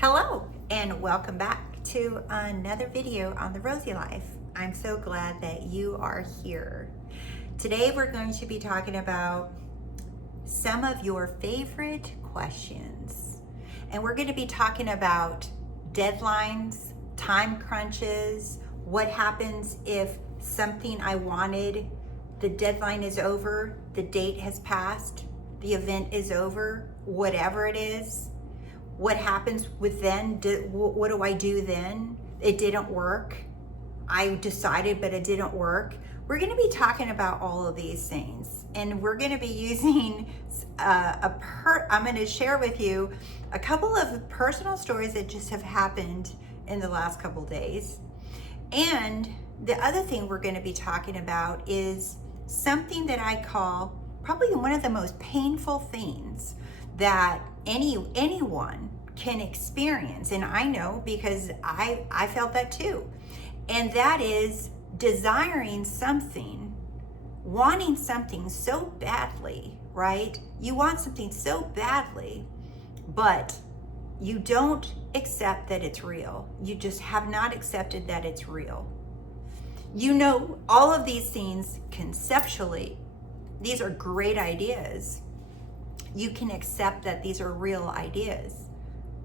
Hello and welcome back to another video on the Rosey Life. I'm so glad that you are here. Today we're going to be talking about some of your favorite questions. And we're going to be talking about deadlines, time crunches, what happens if something I wanted, the deadline is over, the date has passed, the event is over, whatever it is. What happens with then? What do I do then? It didn't work. I decided, but it didn't work. We're going to be talking about all of these things, and we're going to be using I'm going to share with you a couple of personal stories that just have happened in the last couple days. And the other thing we're going to be talking about is something that I call probably one of the most painful things that anyone can experience. And I know because I felt that too. And that is desiring something, wanting something so badly, right? You want something so badly, but you don't accept that it's real. You just have not accepted that it's real. You know, all of these things conceptually, these are great ideas. You can accept that these are real ideas,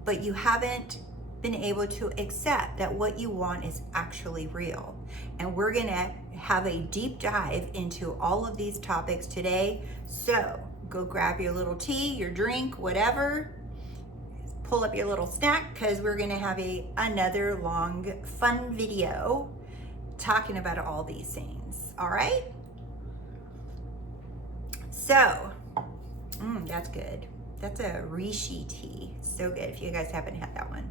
but you haven't been able to accept that what you want is actually real. And we're gonna have a deep dive into all of these topics today. So go grab your little tea, your drink, whatever, pull up your little snack, because we're gonna have another long, fun video talking about all these things, all right? So, that's good. That's a reishi tea. So good if you guys haven't had that one.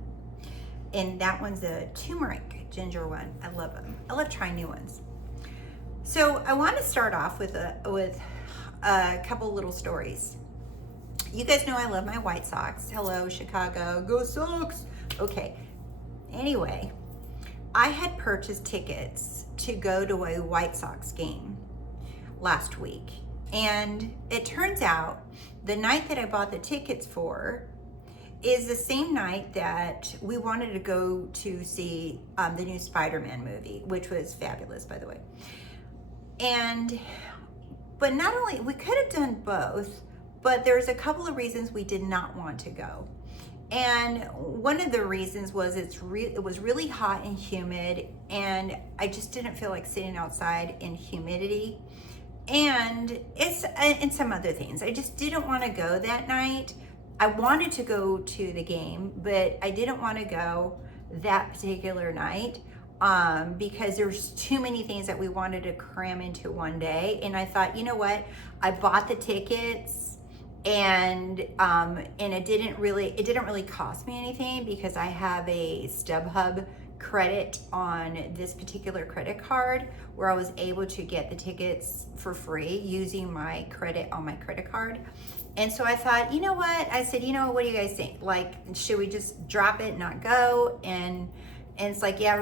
And that one's a turmeric ginger one. I love them. I love trying new ones. So I want to start off with a couple little stories. You guys know I love my White Sox. Hello, Chicago. Go Sox! Okay. Anyway, I had purchased tickets to go to a White Sox game last week. And it turns out the night that I bought the tickets for is the same night that we wanted to go to see the new Spider-Man movie, which was fabulous, by the way. But not only, we could have done both, but there's a couple of reasons we did not want to go. And one of the reasons was it was really hot and humid, and I just didn't feel like sitting outside in humidity. And some other things. I just didn't want to go that night. I wanted to go to the game, but I didn't want to go that particular night because there's too many things that we wanted to cram into one day. And I thought, you know what? I bought the tickets, and it didn't really cost me anything because I have a StubHub credit on this particular credit card where I was able to get the tickets for free using my credit on my credit card. And so I thought, you know what? I said, what do you guys think? Like, should we just drop it, not go? And it's like, yeah,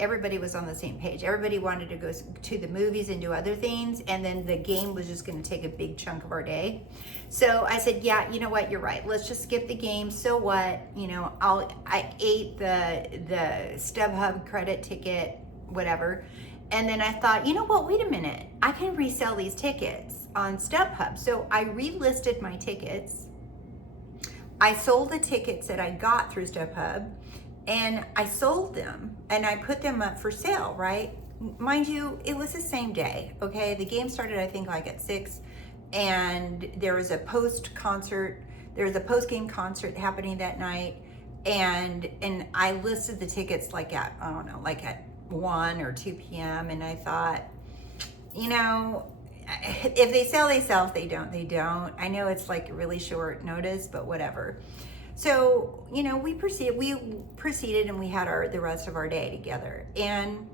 everybody was on the same page. Everybody wanted to go to the movies and do other things, and then the game was just going to take a big chunk of our day. So I said, yeah, you know what? You're right. Let's just skip the game. So what? I ate the StubHub credit ticket, whatever. And then I thought, you know what? Wait a minute. I can resell these tickets on StubHub. So I relisted my tickets. I sold the tickets that I got through StubHub, and I sold them, and I put them up for sale, right? Mind you, it was the same day, okay? The game started, I think, like at 6, and there was a post-game concert happening that night, and I listed the tickets like at 1 or 2 p.m., and I thought, if they sell, they sell. If they don't, they don't. I know it's like really short notice, but whatever. So, we proceeded and we had the rest of our day together. And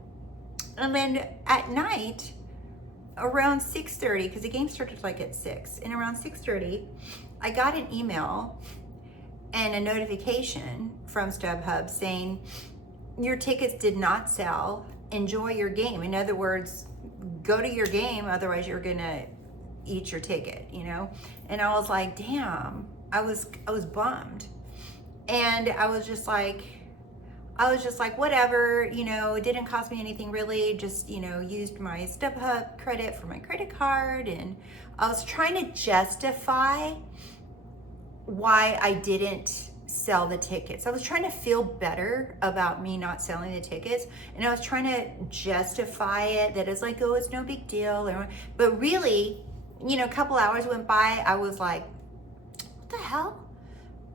then at night, around 6:30, because the game started like at 6, and around 6:30, I got an email and a notification from StubHub saying, your tickets did not sell. Enjoy your game. In other words, go to your game, otherwise you're gonna eat your ticket, And I was like, damn, I was bummed. And I was just like, whatever, it didn't cost me anything really, just, used my StubHub credit for my credit card. And I was trying to justify why I didn't sell the tickets. I was trying to feel better about me not selling the tickets. And I was trying to justify it, that it's like, oh, it's no big deal. But really, a couple hours went by, I was like, what the hell?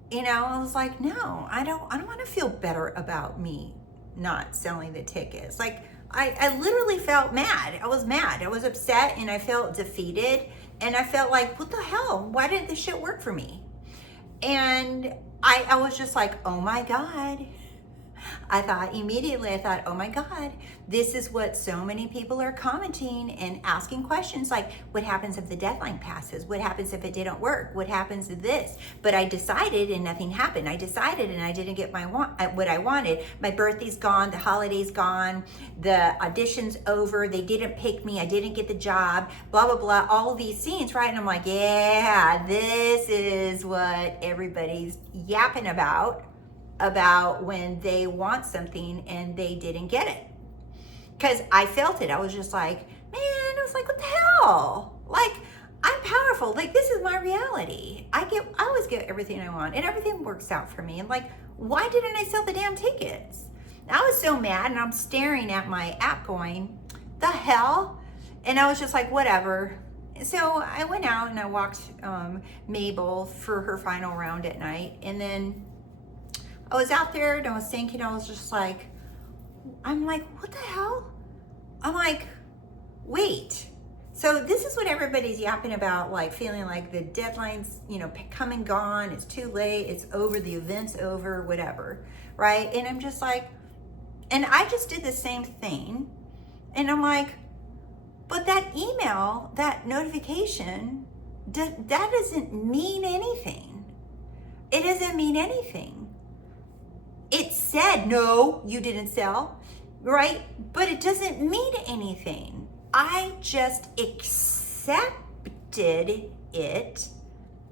I was like, no, I don't want to feel better about me not selling the tickets. Like, I literally felt mad. I was mad. I was upset, and I felt defeated. And I felt like, what the hell? Why didn't this shit work for me? And I was just like, oh my God. I thought, oh my God, this is what so many people are commenting and asking questions like, what happens if the deadline passes? What happens if it didn't work? What happens to this? But I decided and nothing happened. I decided and I didn't get what I wanted. My birthday's gone, the holiday's gone, the audition's over, they didn't pick me, I didn't get the job, blah, blah, blah, all of these scenes, right? And I'm like, yeah, this is what everybody's yapping about when they want something and they didn't get it. Because I felt it. I was just like, man, I was like, what the hell? Like, I'm powerful. Like, this is my reality. I always get everything I want, and everything works out for me. And like, why didn't I sell the damn tickets? I was so mad, and I'm staring at my app going, the hell? And I was just like, whatever. So I went out and I walked Mabel for her final round at night. And then I was out there and I was thinking, I was just like, I'm like, what the hell? I'm like, wait. So this is what everybody's yapping about, like feeling like the deadline's, come and gone, it's too late, it's over, the event's over, whatever, right? And I'm just like, and I just did the same thing. And I'm like, but that email, that notification, that doesn't mean anything. It doesn't mean anything. It said, no, you didn't sell, right? But it doesn't mean anything. I just accepted it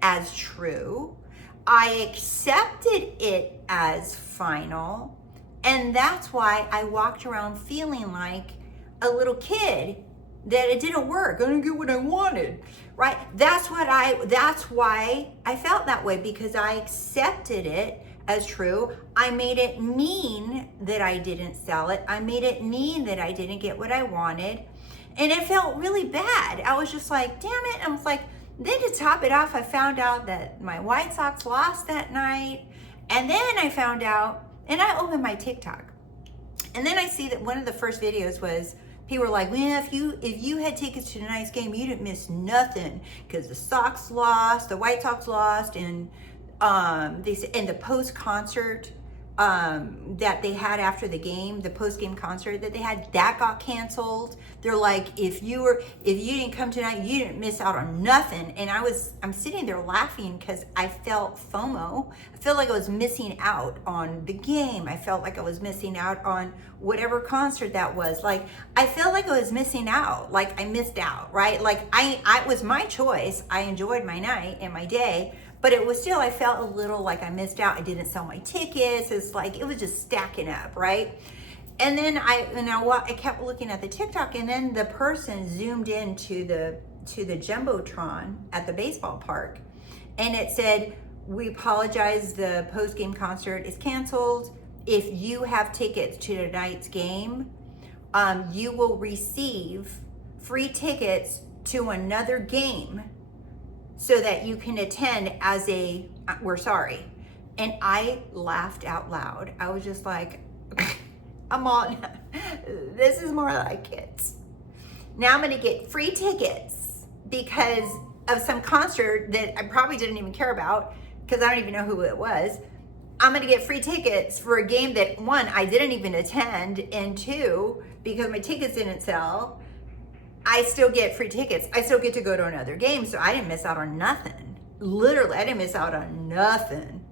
as true. I accepted it as final. And that's why I walked around feeling like a little kid, that it didn't work. I didn't get what I wanted, right? That's why I felt that way, because I accepted it as true. I made it mean that I didn't sell it. I made it mean that I didn't get what I wanted. And it felt really bad. I was just like, damn it. I was like, then to top it off, I found out that my White Sox lost that night. And then I found out, and I opened my TikTok. And then I see that one of the first videos was, people were like, well, if you had tickets to tonight's game, you didn't miss nothing, because the Sox lost, the White Sox lost, and they said, and the post-concert that they had after the game, the post-game concert that they had, that got canceled. They're like, if you didn't come tonight, you didn't miss out on nothing. And I'm sitting there laughing because I felt FOMO. I felt like I was missing out on the game. I felt like I was missing out on whatever concert that was. Like, I felt like I was missing out. Like, I missed out, right? Like, it was my choice. I enjoyed my night and my day. But it was still, I felt a little like I missed out. I didn't sell my tickets. It's like, it was just stacking up, right? And then I kept looking at the TikTok, and then the person zoomed into the Jumbotron at the baseball park. And it said, we apologize, the post-game concert is canceled. If you have tickets to tonight's game, you will receive free tickets to another game, so that you can attend as we're sorry. And I laughed out loud. I was just like, this is more like it. Now I'm gonna get free tickets because of some concert that I probably didn't even care about, because I don't even know who it was. I'm gonna get free tickets for a game that, one, I didn't even attend, and two, because my tickets didn't sell, I still get free tickets. I still get to go to another game, so I didn't miss out on nothing. Literally, I didn't miss out on nothing.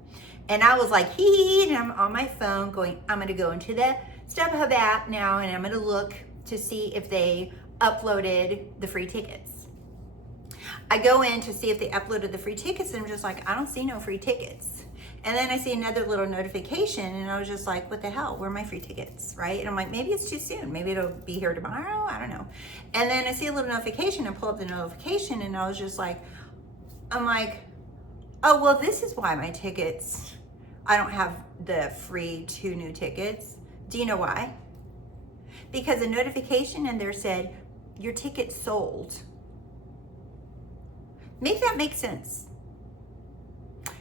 And I was like, hee, and I'm on my phone going, I'm gonna go into the StubHub app now, and I'm gonna look to see if they uploaded the free tickets. I go in to see if they uploaded the free tickets, and I'm just like, I don't see no free tickets. And then I see another little notification, and I was just like, what the hell? Where are my free tickets, right? And I'm like, maybe it's too soon. Maybe it'll be here tomorrow. I don't know. And then I see a little notification and pull up the notification, and I was just like, I'm like, oh, well, this is why my tickets, I don't have the free 2 new tickets. Do you know why? Because a notification in there said, your ticket sold. Make that make sense.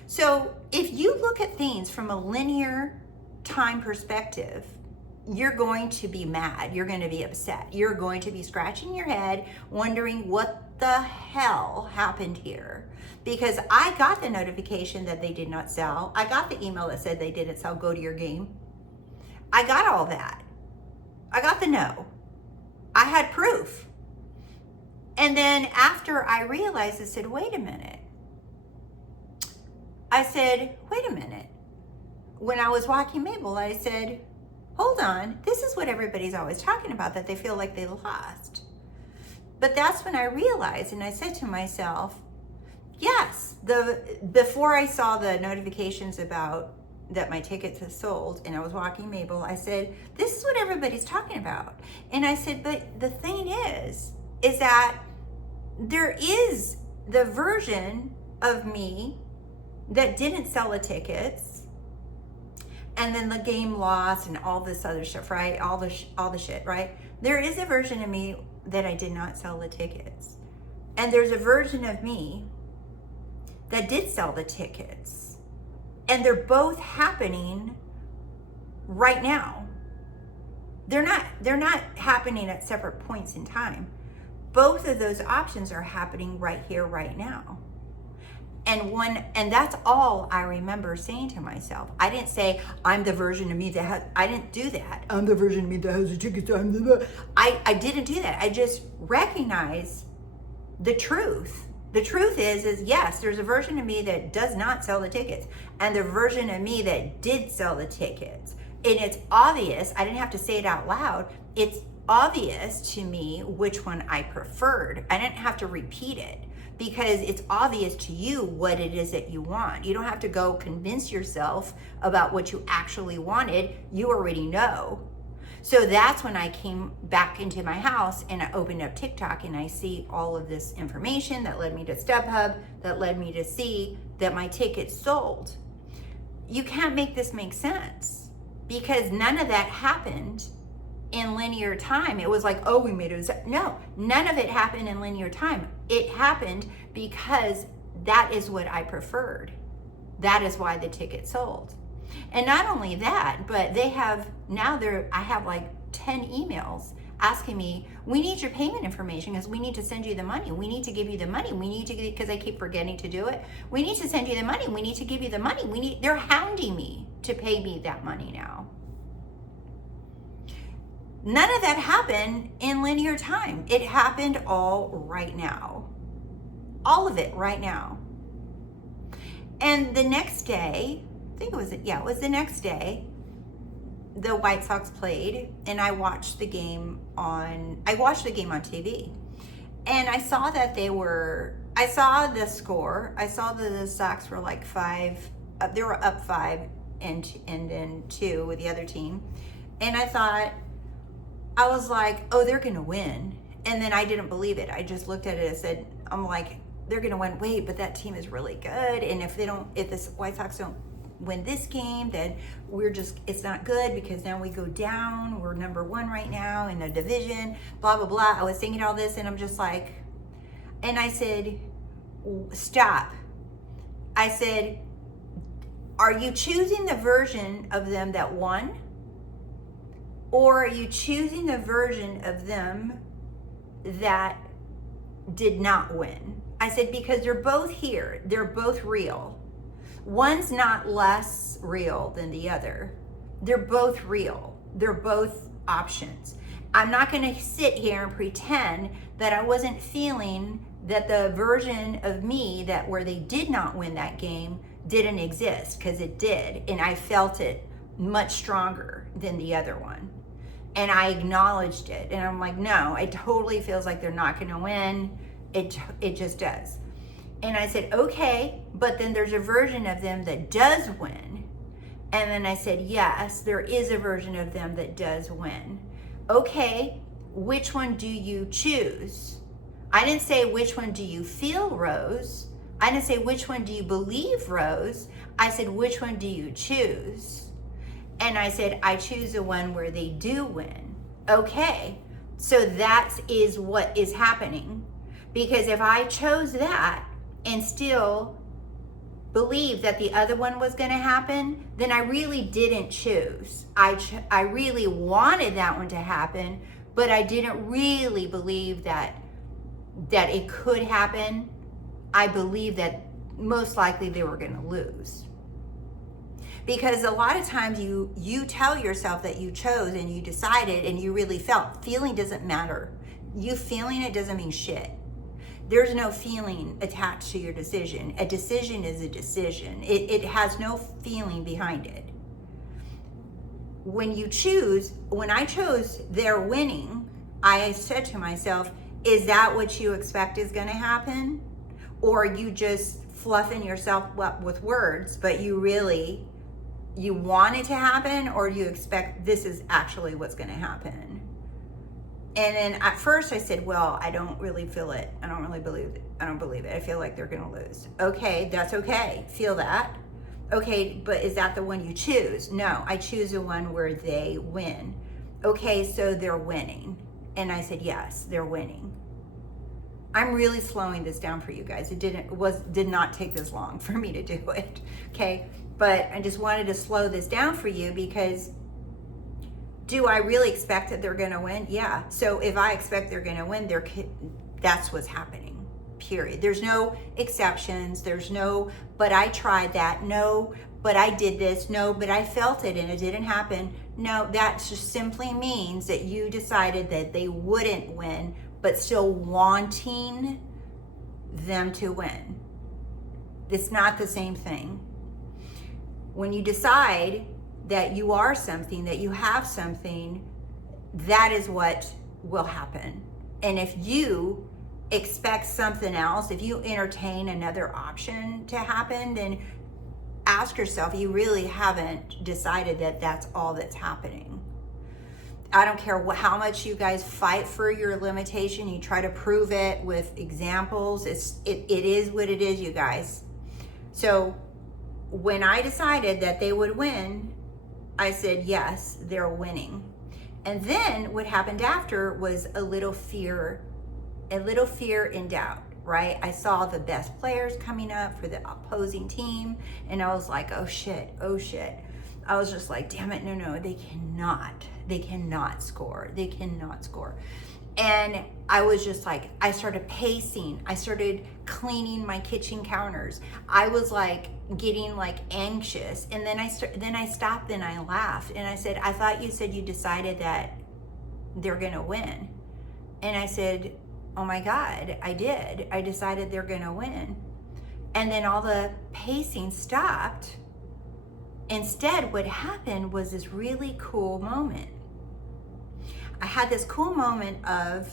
So if you look at things from a linear time perspective, you're going to be mad. You're going to be upset. You're going to be scratching your head, wondering what the hell happened here. Because I got the notification that they did not sell. I got the email that said they didn't sell, go to your game. I got all that. I got the no. I had proof. And then after I realized, I said, wait a minute. I said, wait a minute. When I was walking Mabel, I said, hold on. This is what everybody's always talking about, that they feel like they lost. But that's when I realized, and I said to myself, yes, before I saw the notifications about that my tickets had sold and I was walking Mabel, I said, this is what everybody's talking about. And I said, but the thing is that there is the version of me that didn't sell the tickets, and then the game lost and all this other stuff, right? All the shit, right? There is a version of me that I did not sell the tickets. And there's a version of me that did sell the tickets. And they're both happening right now. They're not happening at separate points in time. Both of those options are happening right here, right now. And that's all I remember saying to myself. I didn't say, I'm the version of me that has, I didn't do that. I'm the version of me that has the tickets. I didn't do that. I just recognized the truth. The truth is yes, there's a version of me that does not sell the tickets, and the version of me that did sell the tickets. And it's obvious, I didn't have to say it out loud, it's obvious to me which one I preferred. I didn't have to repeat it, because it's obvious to you what it is that you want. You don't have to go convince yourself about what you actually wanted. You already know. So that's when I came back into my house and I opened up TikTok, and I see all of this information that led me to StubHub, that led me to see that my tickets sold. You can't make this make sense, because none of that happened in linear time. It was like, oh, we made it. No, none of it happened in linear time. It happened because that is what I preferred. That is why the ticket sold. And not only that, but I have like 10 emails asking me, we need your payment information because we need to send you the money. We need to give you the money. We need to, because I keep forgetting to do it. We need to send you the money. We need to give you the money. They're hounding me to pay me that money now. None of that happened in linear time. It happened all right now. All of it right now. And the next day, it was the next day, the White Sox played, and I watched the game on TV. And I saw that I saw the score. I saw that the Sox were like 5, they were up 5 and then 2 with the other team. And I was like, oh, they're gonna win. And then I didn't believe it. I just looked at it and said, I'm like, they're gonna win. Wait, but that team is really good. And if the White Sox don't win this game, then it's not good, because now we go down. We're number 1 right now in the division, blah, blah, blah. I was thinking all this, and I'm just like, and I said, stop. I said, are you choosing the version of them that won? Or are you choosing the version of them that did not win? I said, because they're both here. They're both real. One's not less real than the other. They're both real. They're both options. I'm not going to sit here and pretend that I wasn't feeling that the version of me where they did not win that game didn't exist, because it did. And I felt it much stronger than the other one. And I acknowledged it. And I'm like, no, it totally feels like they're not going to win. It just does. And I said, okay, but then there's a version of them that does win. And then I said, yes, there is a version of them that does win. Okay, which one do you choose? I didn't say which one do you feel, Rose. I didn't say which one do you believe, Rose. I said, which one do you choose? And I said, I choose the one where they do win. Okay, so that is what is happening. Because if I chose that and still believe that the other one was going to happen, then I really didn't choose. I really wanted that one to happen, but I didn't really believe that it could happen. I believe that most likely they were going to lose. Because a lot of times you tell yourself that you chose and you decided and you really felt. Feeling doesn't matter. You feeling it doesn't mean shit. There's no feeling attached to your decision. A decision is a decision. It has no feeling behind it. When I chose they're winning, I said to myself, is that what you expect is going to happen? Or are you just fluffing yourself up with words, but you want it to happen, or you expect this is actually what's going to happen? And then at first I said, well, I don't really feel it. I don't really believe it. I don't believe it. I feel like they're going to lose. Okay, that's okay. Feel that. Okay, but is that the one you choose? No, I choose the one where they win. Okay, so they're winning. And I said, yes, they're winning. I'm really slowing this down for you guys. It did not take this long for me to do it. Okay, but I just wanted to slow this down for you because do I really expect that they're going to win? Yeah. So if I expect they're going to win, that's what's happening, period. There's no exceptions. There's no, but I tried that. No, but I did this. No, but I felt it and it didn't happen. No, that just simply means that you decided that they wouldn't win, but still wanting them to win. It's not the same thing. When you decide that you are something, that you have something, that is what will happen. And if you expect something else, if you entertain another option to happen, then ask yourself, you really haven't decided that that's all that's happening. I don't care how much you guys fight for your limitation, you try to prove it with examples, it is what it is, you guys. So when I decided that they would win, I said, yes, they're winning. And then what happened after was a little fear and doubt, right? I saw the best players coming up for the opposing team, and I was like, oh shit. I was just like, damn it, no, they cannot score. And I was just like, I started pacing. I started cleaning my kitchen counters. I was like getting like anxious. And then I stopped and I laughed and I said, I thought you said you decided that they're gonna win. And I said, oh my God, I did. I decided they're gonna win. And then all the pacing stopped. Instead, what happened was this really cool moment. I had this cool moment of,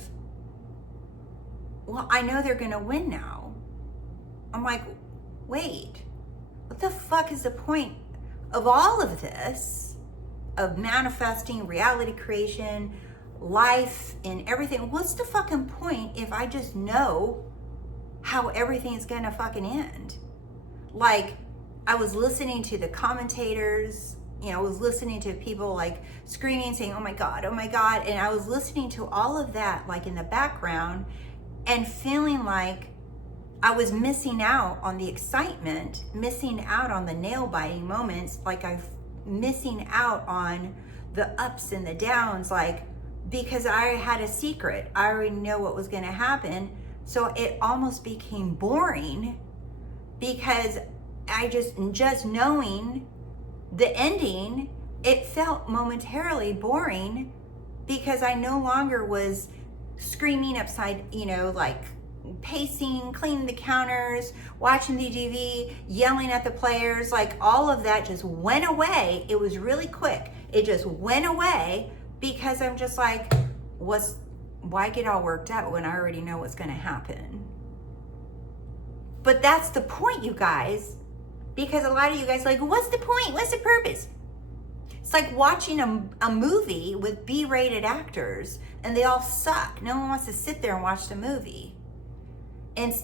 well, I know they're gonna win now. I'm like, wait, what the fuck is the point of all of this, of manifesting, reality creation, life, and everything? What's the fucking point if I just know how everything's gonna fucking end? Like, I was listening to the commentators, I was listening to people like screaming, saying, oh my God, and I was listening to all of that like in the background and feeling like I was missing out on the excitement, missing out on the nail-biting moments, like I'm missing out on the ups and the downs, like, because I had a secret. I already know what was gonna happen. So it almost became boring because I just knowing the ending, it felt momentarily boring because I no longer was screaming upside, like pacing, cleaning the counters, watching the TV, yelling at the players, like all of that just went away. It was really quick. It just went away because I'm just like, why get all worked out when I already know what's gonna happen? But that's the point, you guys, because a lot of you guys are like, what's the point? What's the purpose? It's like watching a movie with B-rated actors and they all suck. No one wants to sit there and watch the movie. And it's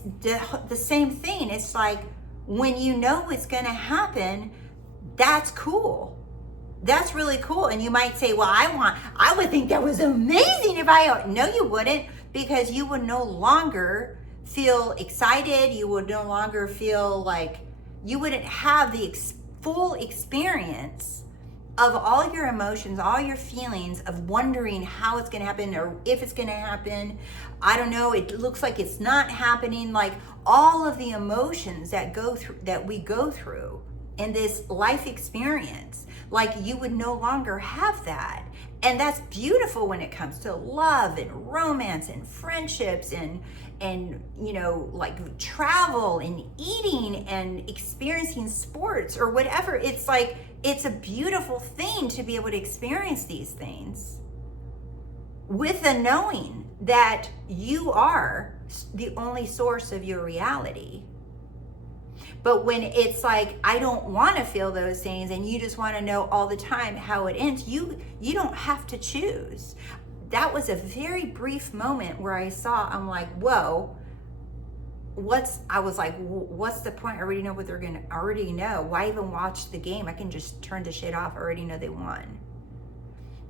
the same thing. It's like when you know what's going to happen, that's cool. That's really cool. And you might say, well, I would think that was amazing if no, you wouldn't, because you would no longer feel excited. You would no longer feel like you wouldn't have the full experience of all your emotions, all your feelings of wondering how it's going to happen or if it's going to happen. I don't know. It looks like it's not happening. Like all of the emotions that we go through in this life experience, like you would no longer have that. And that's beautiful when it comes to love and romance and friendships and you know, like travel and eating and experiencing sports or whatever. It's like, it's a beautiful thing to be able to experience these things with the knowing that you are the only source of your reality. But when it's like, I don't want to feel those things and you just want to know all the time how it ends, you don't have to choose. That was a very brief moment where I'm like, whoa, I was like, what's the point? I already know what I already know. Why even watch the game? I can just turn the shit off. I already know they won.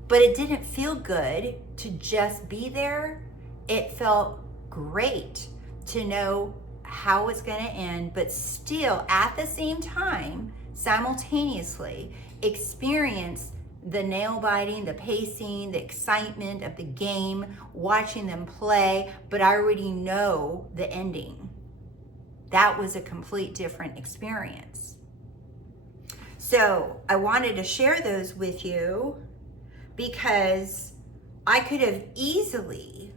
But it didn't feel good to just be there. It felt great to know how it's going to end, but still at the same time, simultaneously experience the nail biting, the pacing, the excitement of the game, watching them play, but I already know the ending. That was a complete different experience. So I wanted to share those with you because I could have easily,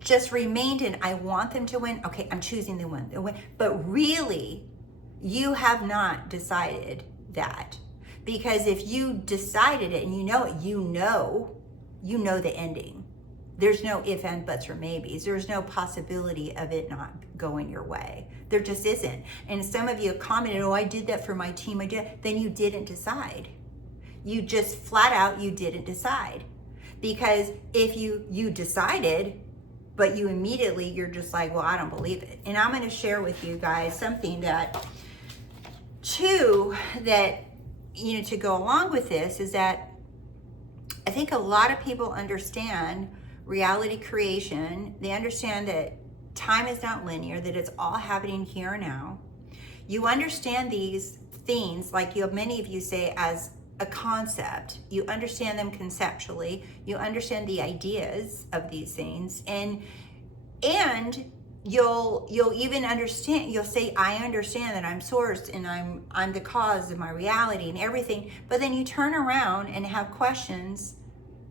just remained in, I want them to win. Okay, I'm choosing the win. But really, you have not decided that. Because if you decided it and you know it, you know the ending. There's no ifs, ands, buts, or maybes. There's no possibility of it not going your way. There just isn't. And some of you commented, oh, I did that for my team. Then you didn't decide. You just flat out, you didn't decide. Because if you decided, but you're just like, well, I don't believe it. And I'm going to share with you guys something that to go along with this is that I think a lot of people understand reality creation. They understand that time is not linear, that it's all happening here and now. You understand these things, like many of you say, as a concept. You understand them conceptually. You understand the ideas of these things, and you'll even understand. You'll say, "I understand that I'm source and I'm the cause of my reality and everything." But then you turn around and have questions,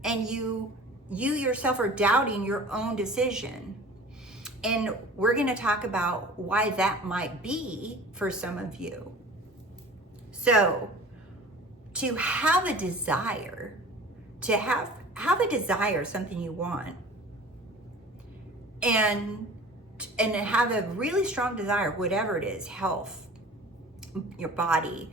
and you yourself are doubting your own decision. And we're going to talk about why that might be for some of you. So, to have a desire, something you want, and have a really strong desire, whatever it is, health, your body,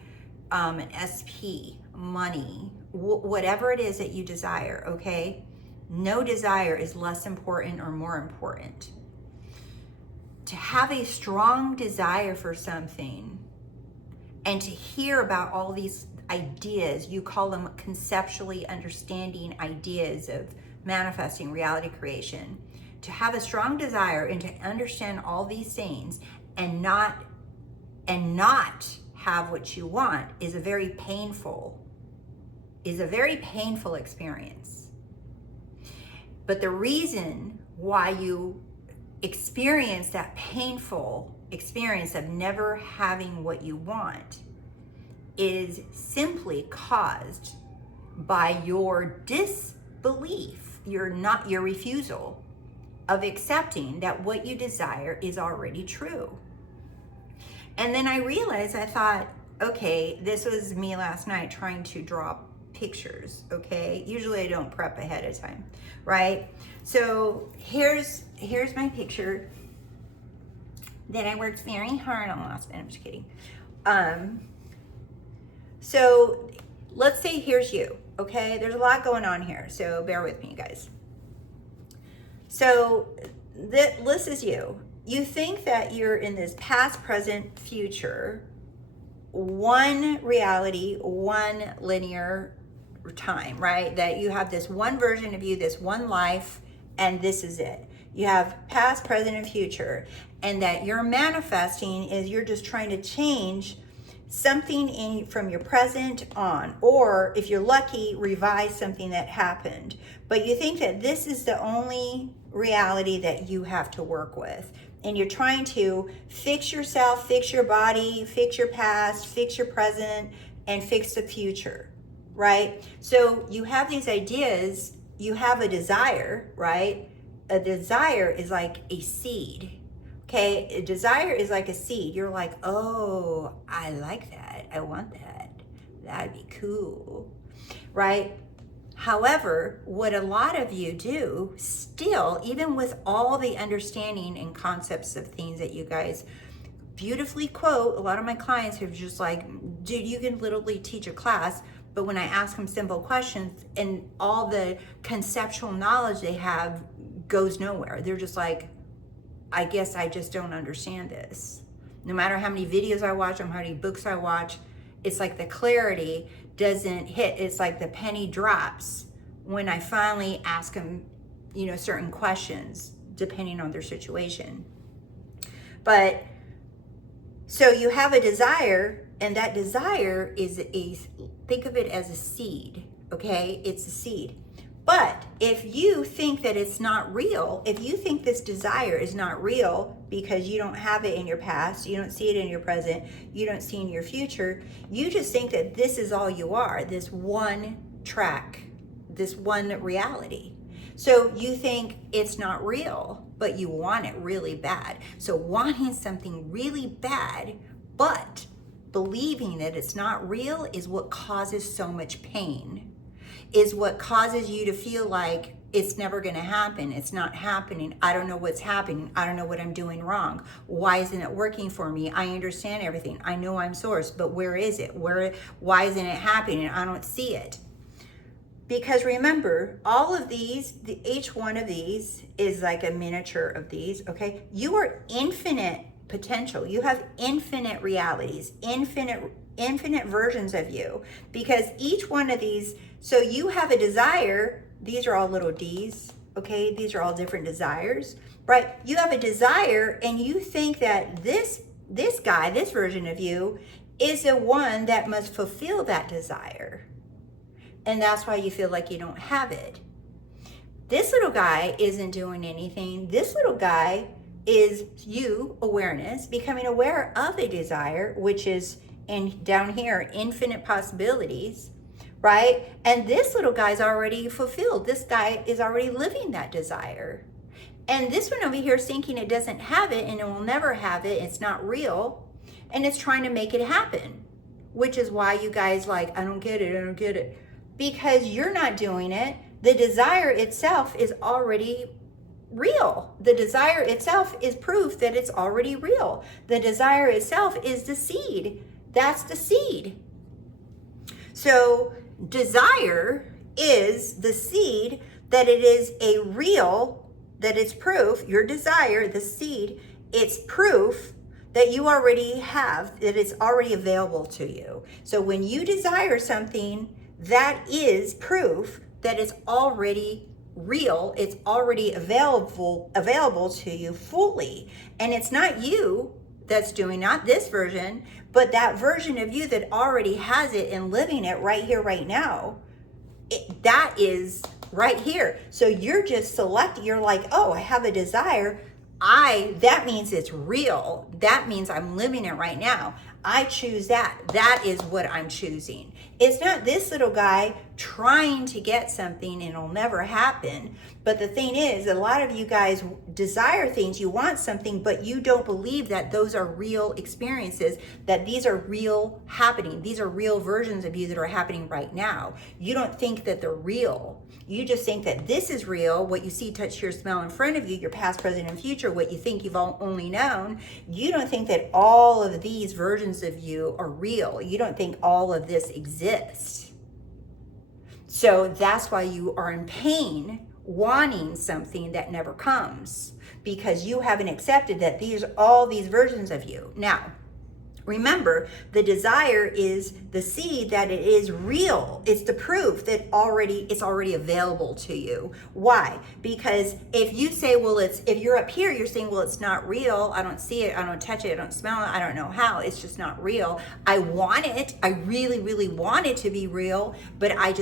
an SP, money, whatever it is that you desire, okay? No desire is less important or more important. To have a strong desire for something and to hear about all these ideas, you call them conceptually understanding ideas of manifesting reality creation. To have a strong desire and to understand all these things and not have what you want is a very painful experience. But the reason why you experience that painful experience of never having what you want is simply caused by your disbelief, your refusal of accepting that what you desire is already true. And then I realized, I thought, okay, this was me last night trying to drop pictures, okay? Usually I don't prep ahead of time, right? So here's my picture that I worked very hard on last night. I'm just kidding. So let's say here's you, okay? There's a lot going on here, so bear with me, guys. So this is you. You think that you're in this past, present, future, one reality, one linear time, right? That you have this one version of you, this one life, and this is it. You have past, present, and future, and that you're manifesting is you're just trying to change something from your present on, or if you're lucky, revise something that happened. But you think that this is the only reality that you have to work with. And you're trying to fix yourself, fix your body, fix your past, fix your present, and fix the future, right? So you have these ideas, you have a desire, right? A desire is like a seed. Okay, a desire is like a seed. You're like, oh, I like that. I want that. That'd be cool, right? However, what a lot of you do still, even with all the understanding and concepts of things that you guys beautifully quote, a lot of my clients have just like, dude, you can literally teach a class, but when I ask them simple questions and all the conceptual knowledge they have goes nowhere. They're just like, I guess I just don't understand this. No matter how many videos I watch, how many books I watch, it's like the clarity doesn't hit. It's like the penny drops when I finally ask them, certain questions depending on their situation. But so you have a desire, and that desire is think of it as a seed, okay? It's a seed. But if you think that it's not real, if you think this desire is not real because you don't have it in your past, you don't see it in your present, you don't see it in your future, you just think that this is all you are, this one track, this one reality. So you think it's not real, but you want it really bad. So wanting something really bad, but believing that it's not real is what causes so much pain. Is what causes you to feel like it's never going to happen. It's not happening. I don't know what's happening. I don't know what I'm doing wrong. Why isn't it working for me? I understand everything. I know I'm source, but where is it? Why isn't it happening? I don't see it. Because remember, all of these, each one of these is like a miniature of these, okay? You are infinite potential. You have infinite realities, infinite versions of you, because each one of these, so you have a desire, these are all little D's, okay? These are all different desires, right? You have a desire and you think that this guy, this version of you is the one that must fulfill that desire. And that's why you feel like you don't have it. This little guy isn't doing anything. This little guy is you, awareness, becoming aware of a desire, which is down here, infinite possibilities, right? And this little guy's already fulfilled. This guy is already living that desire. And this one over here is thinking it doesn't have it and it will never have it. It's not real. And it's trying to make it happen, which is why you guys like, I don't get it. Because you're not doing it. The desire itself is already real. The desire itself is proof that it's already real. The desire itself is the seed. That's the seed. So desire is the seed that it is a real, that it's proof, your desire, the seed, it's proof that you already have, that it's already available to you. So when you desire something, that is proof that it's already real, it's already available to you fully. And it's not you that's doing, not this version, but that version of you that already has it and living it right here, right now. That is right here. So you're just selecting, you're like, oh, I have a desire. That means it's real. That means I'm living it right now. I choose that. That is what I'm choosing. It's not this little guy trying to get something and it'll never happen, But the thing is, a lot of you guys desire things, you want something, but you don't believe that those are real experiences, that these are real happening. These are real versions of you that are happening right now. You don't think that they're real. You just think that this is real, what you see, touch, hear, smell in front of you, your past, present, and future, what you think you've only known. You don't think that all of these versions of you are real. You don't think all of this exists. So that's why you are in pain, wanting something that never comes, because you haven't accepted that all these versions of you. Now, remember, the desire is the seed that it is real. It's the proof that it's already available to you. Why? Because if you say, well, if you're up here, you're saying, well, it's not real. I don't see it. I don't touch it. I don't smell it. I don't know how. It's just not real. I want it. I really, really want it to be real, but I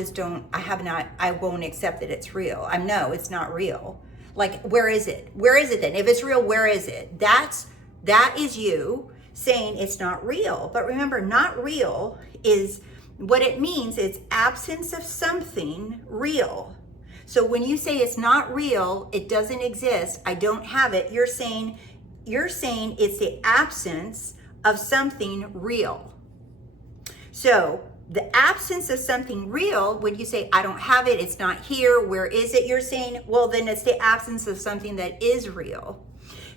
won't accept that it's real. No, it's not real. Like, where is it? Where is it then? If it's real, where is it? That is you saying it's not real. But remember, not real is what it means. It's absence of something real. So when you say it's not real, it doesn't exist, I don't have it, you're saying it's the absence of something real. So the absence of something real, when you say I don't have it, it's not here, where is it? You're saying, well, then it's the absence of something that is real.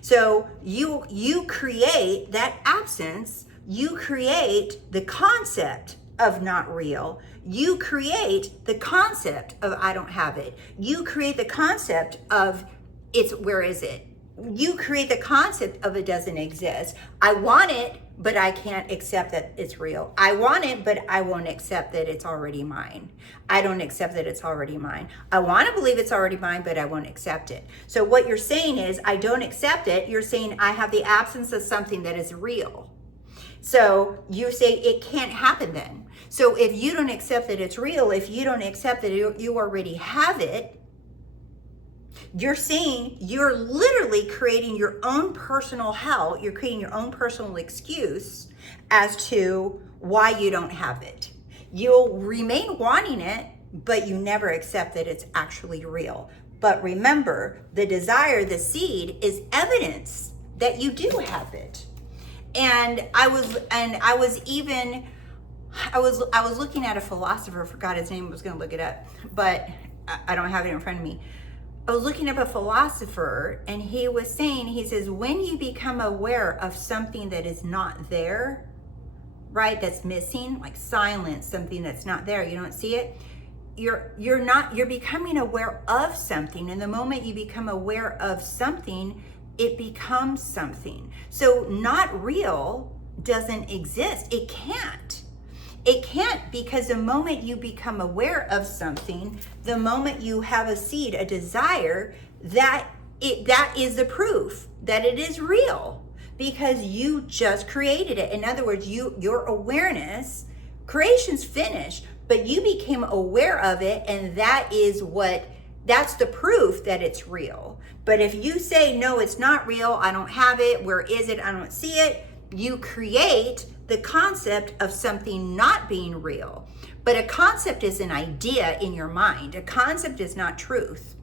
So you create that absence, you create the concept of not real, you create the concept of I don't have it, you create the concept of where is it? You create the concept of it doesn't exist. I want it, but I can't accept that it's real. I want it, but I won't accept that it's already mine. I don't accept that it's already mine. I want to believe it's already mine, but I won't accept it. So what you're saying is, I don't accept it. You're saying I have the absence of something that is real. So you say it can't happen then. So if you don't accept that it's real, if you don't accept that you already have it, you're saying you're literally creating your own personal hell. You're creating your own personal excuse as to why you don't have it. You'll remain wanting it, but you never accept that it's actually real. But remember, the desire, the seed, is evidence that you do have it. And I was looking at a philosopher, forgot his name, I was going to look it up, but I don't have it in front of me. I was looking up a philosopher, and he was saying, he says, when you become aware of something that is not there, right, that's missing, like silence, something that's not there, you don't see it, you're becoming aware of something. And the moment you become aware of something, it becomes something. So not real doesn't exist. It can't. It can't, because the moment you become aware of something, the moment you have a seed, a desire, that is the proof that it is real, because you just created it. In other words, your awareness, creation's finished, but you became aware of it, and that's the proof that it's real. But if you say, no, it's not real, I don't have it, where is it, I don't see it, you create the concept of something not being real. But a concept is an idea in your mind. A concept is not truth.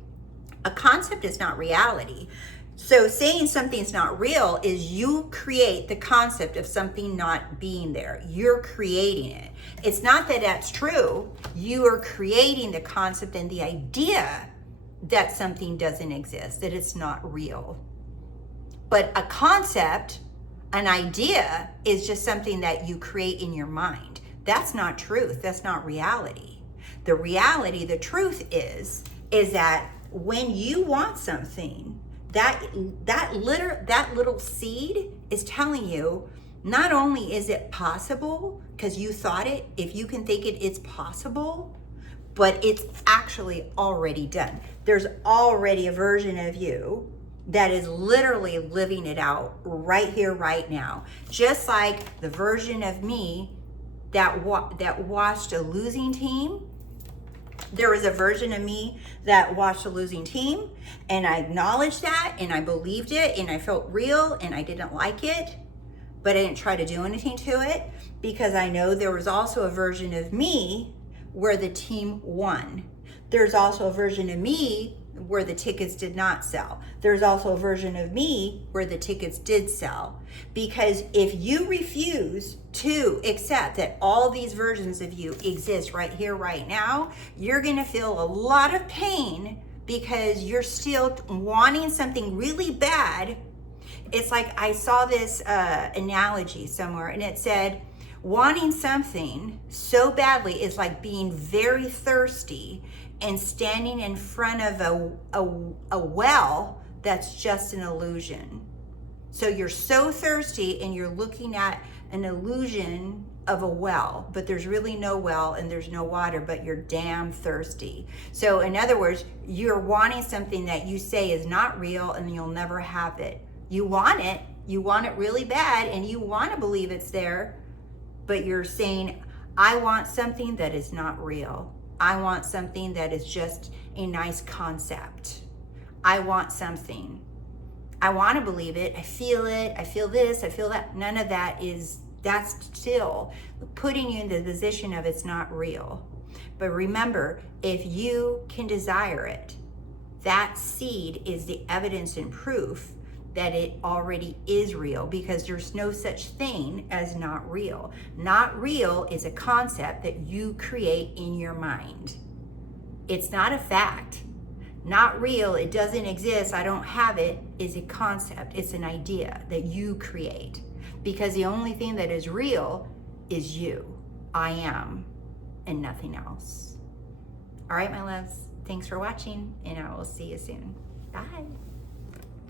A concept is not reality. So saying something's not real is you create the concept of something not being there. You're creating it. It's not that that's true. You are creating the concept and the idea that something doesn't exist, that it's not real. But a concept, an idea, is just something that you create in your mind. That's not truth. That's not reality. The reality, the truth is that when you want something, that little seed is telling you, not only is it possible, because you thought it, if you can think it, it's possible, but it's actually already done. There's already a version of you that is literally living it out right here, right now. Just like the version of me that watched a losing team. There was a version of me that watched a losing team, and I acknowledged that, and I believed it, and I felt real, and I didn't like it, but I didn't try to do anything to it, because I know there was also a version of me where the team won. There's also a version of me where the tickets did not sell. There's also a version of me where the tickets did sell. Because if you refuse to accept that all these versions of you exist right here, right now, you're gonna feel a lot of pain because you're still wanting something really bad. It's like I saw this analogy somewhere, and it said, wanting something so badly is like being very thirsty and standing in front of a well that's just an illusion. So you're so thirsty and you're looking at an illusion of a well, but there's really no well and there's no water, but you're damn thirsty. So in other words, you're wanting something that you say is not real and you'll never have it. You want it really bad, and you want to believe it's there, but you're saying, I want something that is not real. I want something that is just a nice concept. I want something. I want to believe it. I feel this, I feel that. None of that that's still putting you in the position of it's not real. But remember, if you can desire it, that seed is the evidence and proof that it already is real, because there's no such thing as not real. Not real is a concept that you create in your mind. It's not a fact. Not real, it doesn't exist, I don't have it, is a concept. It's an idea that you create, because the only thing that is real is you. I am, and nothing else. All right, my loves, thanks for watching, and I will see you soon. Bye.